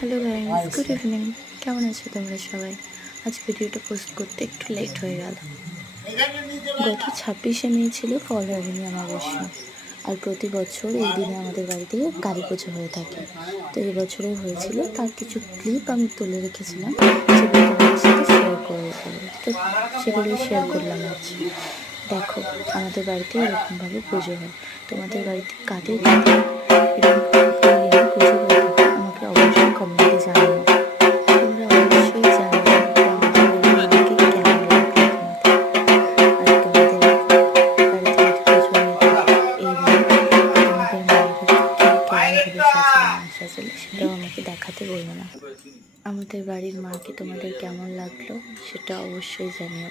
Hello guys, good evening. কেমন আছো তোমরা সবাই? আজ ভিডিওটা পোস্ট করতে একটু লেট হয়ে গেল। গত 26শে মে ছিল ফলহারিণী অমাবস্যা। আর প্রতি বছর এই দিনে আমাদের বাড়িতে কালী পুজো হয়ে থাকে। তো এই বছরেও হয়েছিল, তার কিছু ক্লিপ আমি তুলে রেখেছিলাম যেগুলো তোমাদের সাথে শেয়ার করবো বলে। তো সেগুলোই শেয়ার করলাম আজ। দেখো, আমাদের বাড়িতে এরকমভাবে পুজো হয়। তোমাদের বাড়িতে কাদের কাদের এরকম এই দিনে পুজো হয়ে থাকে আমাকে অবশ্যই কমেন্টে জানিও। তোমরা অবশ্যই জানিও যে আমাদের বাড়ির মাকে কেমন লাগলো তোমাদের। আর তোমাদের বাড়িতে যদি পুজো হয়ে থাকে এই দিনে, তোমাদের মায়েরা কে কেমনভাবে সাজালে না সাজালে সেটাও আমাকে দেখাতে বলো না। আমাদের বাড়ির মাকে তোমাদের কেমন লাগলো সেটা অবশ্যই জানিও।